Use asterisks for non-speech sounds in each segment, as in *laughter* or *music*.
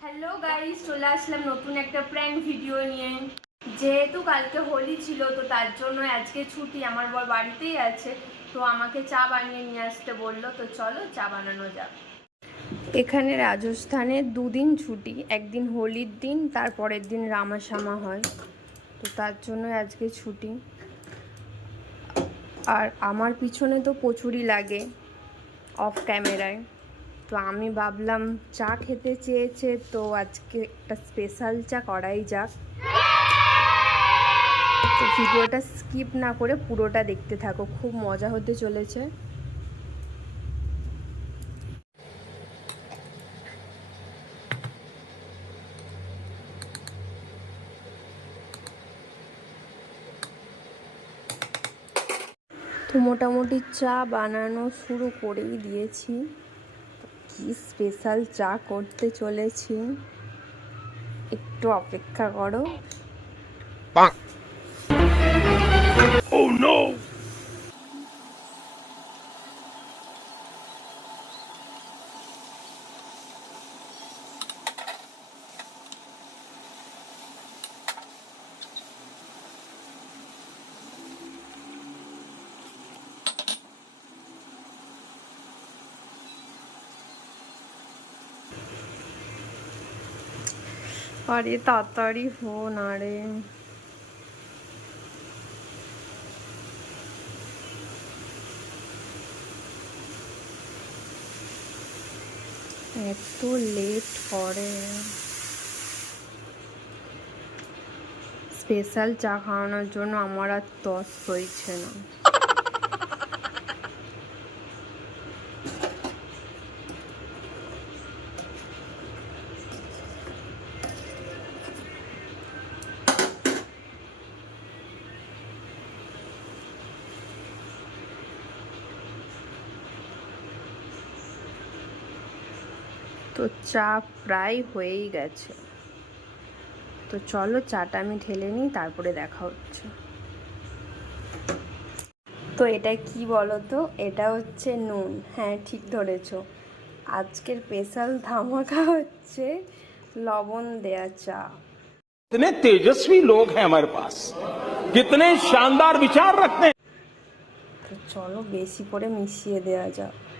Hello guys চলে আসলাম নতুন একটা প্র্যাঙ্ক ভিডিও নিয়ে। যেহেতু কালকে হোলি ছিল, তো তার জন্য আজকে ছুটি। আমার বর বাড়িতেই আছে, তো আমাকে চা বানিয়ে নিয়ে আসতে বলল। তো চলো চা বানানো যাক। এখানে রাজস্থানে দুদিন ছুটি, একদিন হোলির দিন, তারপরের দিন রামাসামা হয়। তো তার জন্য আজকে ছুটি। আর আমার পিছনে তো প্রচুরই লাগে। অফ ক্যামেরায়। তো আমি ভাবলাম, চা খেতে চেয়েছে, তো আজকে একটা স্পেশাল চা করাই যাক। তো ভিডিওটা স্কিপ না করে পুরোটা দেখতে থাকো, খুব মজা হতে চলেছে। তো মোটামুটি চা বানানো শুরু করেই দিয়েছি। কি স্পেশাল চা করতে চলেছি। একটু অপেক্ষা করো। আরে তাড়াতাড়ি হো না রে। এত লেট করে। স্পেশাল চা খাওয়ানোর জন্য আমার আর তস হয়েছে না। তো চা প্রায় হয়েই গেছে তো চলো চাটা আমি ঢেলে নিই তারপরে দেখা হচ্ছে তো এটা কি বলো তো এটা হচ্ছে নুন হ্যাঁ ঠিক ধরেছো আজকের স্পেশাল ধামাকা হচ্ছে লবণ দেয়া চা कितने तेजस्वी लोग हैं हमारे पास कितने शानदार विचार रखते हैं তো চলো বেশি করে মিশিয়ে দেওয়া যাক oh, no.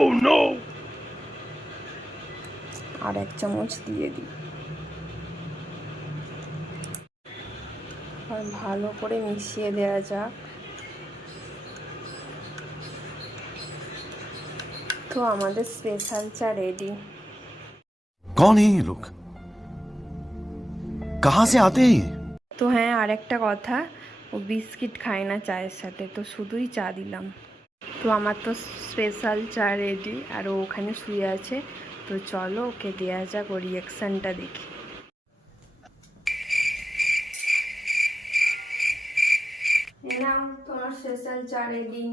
Oh আর এক চামচ দিয়ে দিই। আর ভালো করে মিশিয়ে দেওয়া যাক। তো আমাদের স্পেশাল চা রেডি লোক কাহা সে আতে তো হ্যাঁ আর একটা কথা ও বিস্কিট খায় না চায়ের সাথে তো শুধুই চা দিলাম। তো আমার তো স্পেশাল চা রেডি আর ওখানে শুয়ে আছে। তো চলো ওকে দেওয়া যাক ও রিয়াকশানটা দেখি। এলাম তোমার স্পেশাল চা রেডি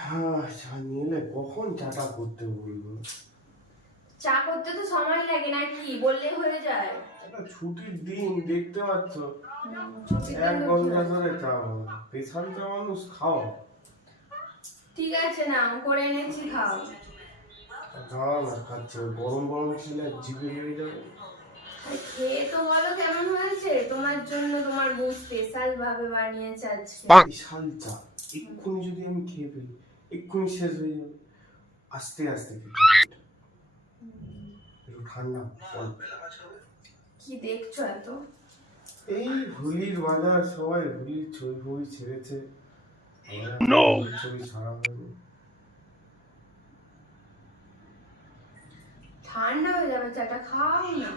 হ্যাঁ চা নিয়ে কখন চাটা করতে বলব? চা করতে তো সময় লাগে না কি বললে হয়ে যায়। ছুটির দিন দেখতে পাচ্ছ। এক ঘণ্টা ধরে চা হবে চা মানুষ খাও। ঠিক আছে না করে এনেছি খাও। খাওয়া না খাচ্ছে। গরম গরম ছিল জিভে লেগে যাবে। খেয়ে তো বলো কেমন হয়েছে? তোমার জন্য তোমার বউ স্পেশাল ভাবে বানিয়েছে আজকে। বিশাল চা। এক্ষুনি যদি আমি খেয়ে ফেলি এক্ষুনি শেষ হয়ে যাবে। আস্তে আস্তে। একটু ঠান্ডা কি দেখছ এত? এই হোলির বাজার সবাই হোলির ছবি ছেড়েছে। হয়নি ঠান্ডা হয়ে যাবে চাটা খাও না।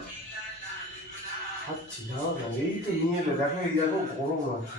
খাচ্ছি দাও না এই তো নিয়ে এলো। দেখো এই দেখো গরম আছে।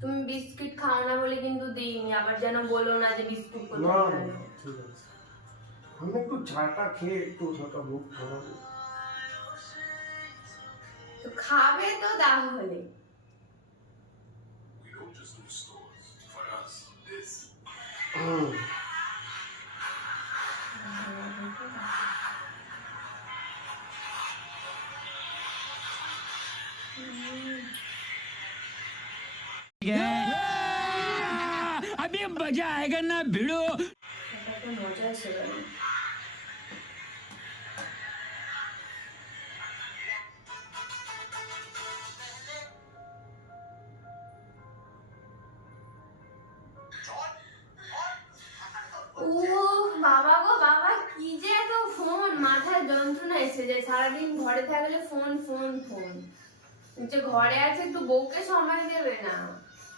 তুমি বিস্কিট খাও না বলে কিন্তু দিইনি আবার যেন বলো না যে বিস্কুট কোথায় না, ঠিক আছে। আমি একটু চাটা খেয়ে একটু হালকা মুখ খাওয়াবো তো খাবে তো তাহলে। হুম। अभी मजा आएगा ना भिड़ो এটা একটা মজা ছিল না। ও বাবা গো বাবা কি যে এত ফোন মাথায় যন্ত্রণা এসে যায় সারাদিন ঘরে থাকলে ফোন ফোন ফোন যে ঘরে আছে একটু বউকে সময় দেবে না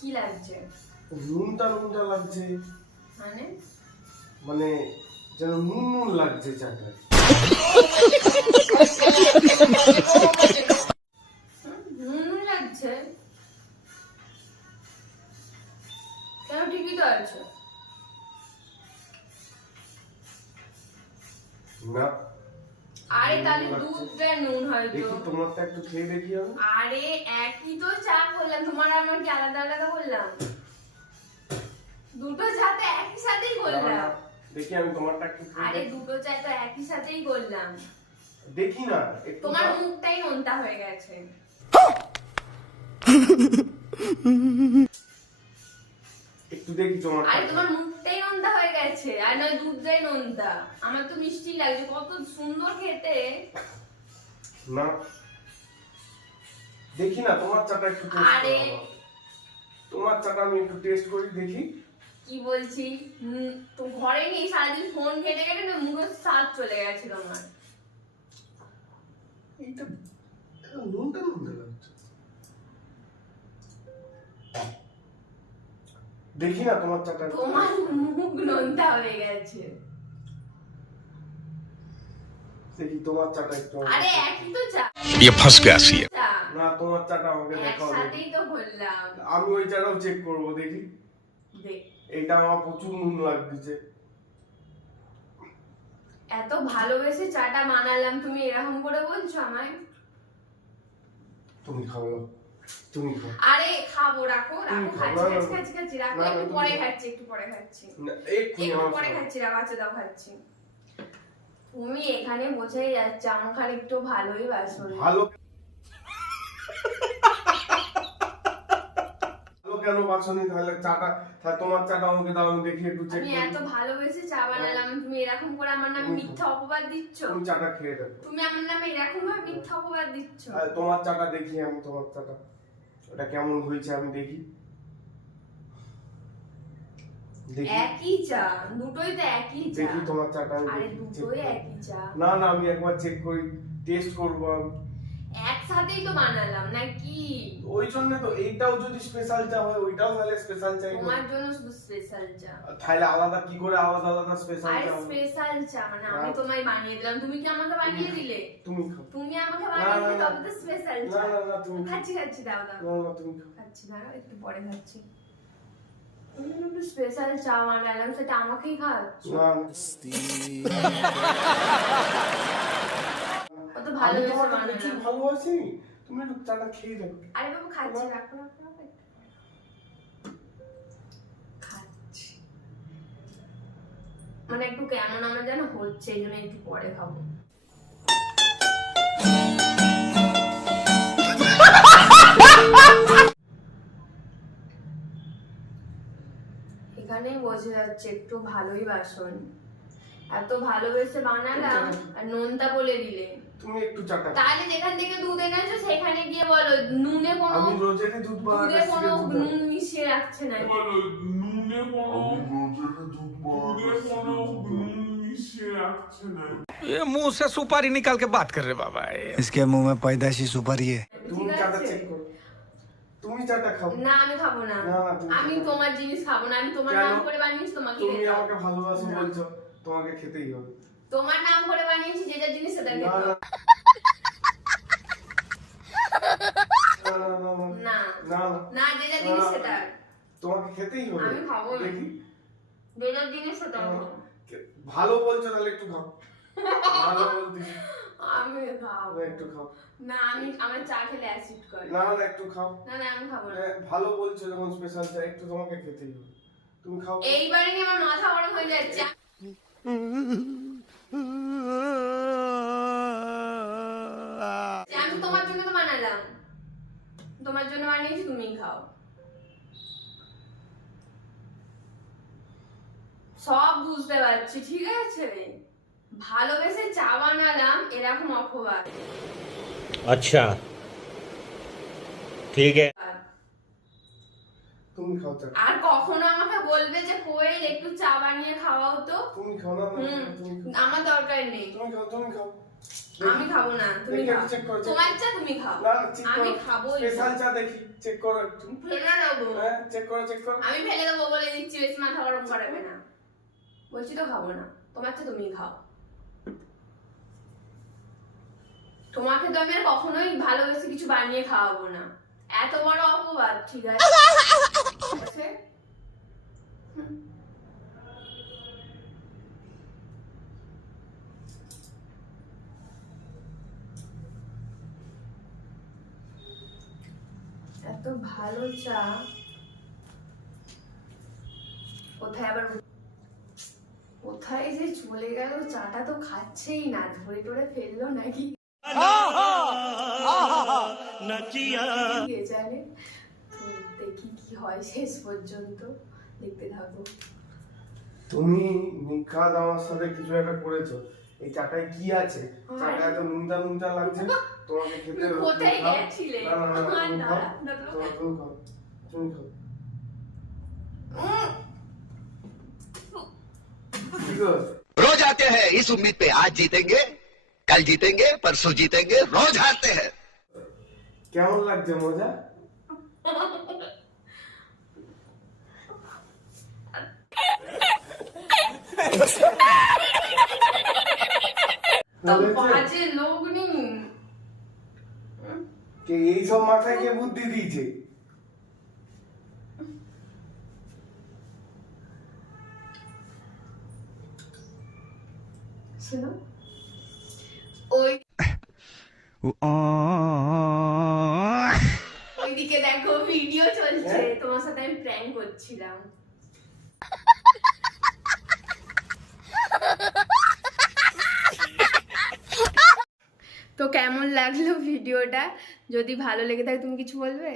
কি লাগছে? নুনটা নুনটা লাগছে। মানে? মানে যেন নুন নুন লাগছে চাটা। নুন নুন লাগছে। কেন ঠিকই তো আছে? না। আরে তাহলে নুন দুধ দেয় নুন হয়তো। দেখি তোমারটা একটু খেয়ে দেখি আমি। আরে একই তো চা করলাম তোমার আমার কি আলাদা আলাদা করলাম দুটো চা তো একই সাথেই করলাম। দেখি আমি তোমারটা একটু আরে দুটো চা তো একই সাথেই করলাম। দেখি না তোমার মুখটাই নোনতা হয়ে গেছে। *laughs* একটু দেখি তোমার আরে তোমার মুখটাই নোনতা হয়ে গেছে আর নয় দুধটাই নোনতা। আমার তো মিষ্টি লাগছে কত সুন্দর খেতে। না। দেখি না তোমার চাটা একটু আরে। তোমার চাটা আমি একটু টেস্ট করি দেখি। কি বলছি? তো ঘরে নেই সারাদিন ফোন ঘেটে ঘেটে না মুখের স্বাদ চলে গেছে তোমার। এটা নুনটা নুনটা লাগছে। দেখি না তোমার চাটা একটু তোমার taste করি। মুখ নোনতা হয়ে গেছে দেখি তোমার চাটা একটু আমাকে- আরে একই তো চা ये फंस गया सी চা না তোমার চাটা আমাকে দেখাও দেখি। একসাথেই তো বললাম আমি ওই চাটাও চেক করব দেখি দেখ এটা আমার প্রচুর নুন লাগতেছে এত ভালোবেসে চাটা বানালাম তুমি এরকম করে বলছো আমায় তুমি খাও না তুমি খাও। আরে খাব রাখো রাখো খাচ্ছি খাচ্ছি খাচ্ছি রাখো একটু পরে খাচ্ছি একটু পরে খাচ্ছি। একটু পরে খাচ্ছি রাখো আচ্ছা দাও খাচ্ছি। তুমি এখানে বোঝাই যাচ্ছে আমার খালি একটু ভালোই বাসো ভালো কেন বাছনি তাহলে চাটা তাহলে তোমার চাটা আমাকে দাও আমি দেখি একটু চেক আমি এত ভালোবেসে চা বানালাম তুমি এরকম করে আমার নামে মিথ্যা অপবাদ দিচ্ছ? তুমি চাটা খেয়ে দেখো। তুমি আমার নামে এরকম ভাবে মিথ্যা অপবাদ দিচ্ছ? তোমার চাটা দেখি আমি তোমার চাটা। ওটা কেমন হয়েছে আমি দেখি। একই চা দুটোই তো একই চা। দেখি তোমার চাটা আরে দুটোই একই চা। না না আমি একবার চেক করি টেস্ট করব একসাথেই তো বানালাম নাকি? ওই জন্য তো এইটাও যদি স্পেশাল চা হয় ওইটাও তাহলে স্পেশাল চাই। তোমার জন্য শুধু স্পেশাল চা তাহলে আলাদা কি করে আলাদা আলাদা স্পেশাল চা? স্পেশাল চা মানে আমি তোমায় বানিয়ে দিলাম। তুমি কি আমাকে বানিয়ে দিলে? তুমি খাও। তুমি আমাকে বানিয়ে দিলে তবে তো স্পেশাল চা না না তুমি খাচ্ছি খাচ্ছি দাও দাও। না না তুমি খাও। খাচ্ছি দাঁড়াও একটু পরে খাচ্ছি। একটু স্পেশাল চা বানালাম সেটা আমাকেই খাওয়াচ্ছ? না *laughs* তো ভালোবাসি ভালোবাসি তুমি একটু চাটা খেয়ে দেখো। আরে বাবু খাচ্ছি রাখো রাখো মানে একটু কেমন আমার যেন হচ্ছে এই জন্য একটু পরে খাব। এখানেই বোঝা যাচ্ছে একটু ভালোই বাসন। এত ভালোবেসে বানালাম আর নোনতা বলে দিলে তুমি একটু চাটা খাও। তাহলে যেখান থেকে দুধ এনেছো সেখানে গিয়ে বলো নুনে কোনো আমি রোজেরই দুধ বানাতে দুধে কোনো শিখেছি তো। নুন মিশিয়ে রাখছে না ये मुंह से सुपारी निकाल के बात कर रहे बाबा ये। इसके मुंह में पैदाइशी सुपारी है তুমি ঠিক চাটা আছে। চেক করো তুমি চাটা খাও না আমি খাবো না না, না, তুমি আমি খাবে। তোমার জিনিস খাবো না আমি তোমার কেন? নাম করে বানিয়েছি তোমাকে তুমি খেতে হবে। আমাকে ভালোবাসো বলছো তোমাকে খেতেই হবে। তোমার নাম করে বানিয়েছি যেটা জিনিস সেটা না খেতে না হবে। না, না, না, না। না। না। না না। যেটা জিনিস সেটা। তোমাকে খেতেই হবে। আমি খাব দেখি। যেটা জিনিস সেটা ভালো বলছো তাহলে একটু খাও। ভালো বলতেছি আমি খাব। একটু খাও। না আমি আমার চা খেলে অ্যাসিড করে। না না একটু খাও। না না আমি খাব না। হ্যাঁ, ভালো বলছো যখন স্পেশাল চা একটু তোমাকে খেতেই হবে। তুমি খাও। এইবারে আমার মাথা গরম হয়ে যাচ্ছে। আমি তোমার জন্য তো বানালাম। তোমার জন্য বানিয়েছি তুমি খাও। সব বুঝতে পারছি, ঠিক আছে? ভালোবেসে চা বানালাম, এরকম অপবাদ। আচ্ছা ঠিক আছে। তুমি খাও চা আর কখনো আমাকে বলবে যে কোয়েল একটু চা বানিয়ে খাওয়াও তো? তুমি খাও না আমার দরকার নেই। তুমি খাও তুমি খাও। আমি খাব না তুমি খাও। check করো, তোমার চা তুমি খাও। না আমি খাব স্পেশাল চা দেখি চেক করো একটু। ফেলে দেবো। হ্যাঁ চেক করো চেক করো। আমি ফেলে দেবো বলে দিচ্ছি বেশি মাথা গরম করাবে না। বলছি তো খাব না। তোমার চা তুমি খাও। তোমাকে তো আমি আর কখনোই ভালোবেসে কিছু বানিয়ে খাওয়াবো না। হুম। এত ভালো চা। কোথায় আবার কোথায় যে চলে গেল, চাটা তো খাচ্ছেই না ধরে ধরে ফেলল নাকি? কে জানে তো দেখি কি হয় শেষ পর্যন্ত দেখতে থাকো তুমি নিখাদ আমার সাথে কিছু একটা করেছো এই চাটায় কি আছে চাটা এত নুনটা নুনটা লাগছে তোমাকে খেতে হবে, তুমি কোথায় খাও। গেছিলে? না না না, আমার তুমি না, খাও না, না। তোমার তুমি খাও তুমি খাও ঠিক আছে रोज आते हैं इस उम्मीद पे आज जीतेंगे कल जीतेंगे परसों जीतेंगे रोज हारते हैं কেমন লাগছে মজা? কে এইসব মাথায় কে বুদ্ধি দিয়েছে? ওই ওইদিকে দেখো ভিডিও চলছে। হ্যাঁ? তোমার সাথে আমি প্র্যাঙ্ক করছিলাম। তো কেমন লাগল ভিডিওটা যদি ভালো লেগে থাকে তুমি কিছু বলবে?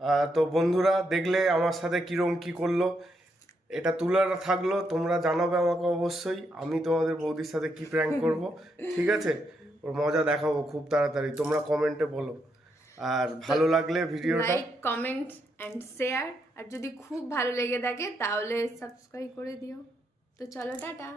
আহ, তো বন্ধুরা দেখলে আমার সাথে কিরম কি করল? এটা তুলার থাকল তোমরা জানাবে আমাকে অবশ্যই। আমি তোমাদের বৌদির সাথে কি প্র্যাঙ্ক করব? ঠিক আছে? ওর মজা দেখাবো খুব তাড়াতাড়ি। তোমরা কমেন্টে বলো। আর ভালো লাগলে ভিডিওটা লাইক কমেন্ট এন্ড শেয়ার আর যদি খুব ভালো লেগে থাকে তাহলে সাবস্ক্রাইব করে দিও। তো চলো টাটা।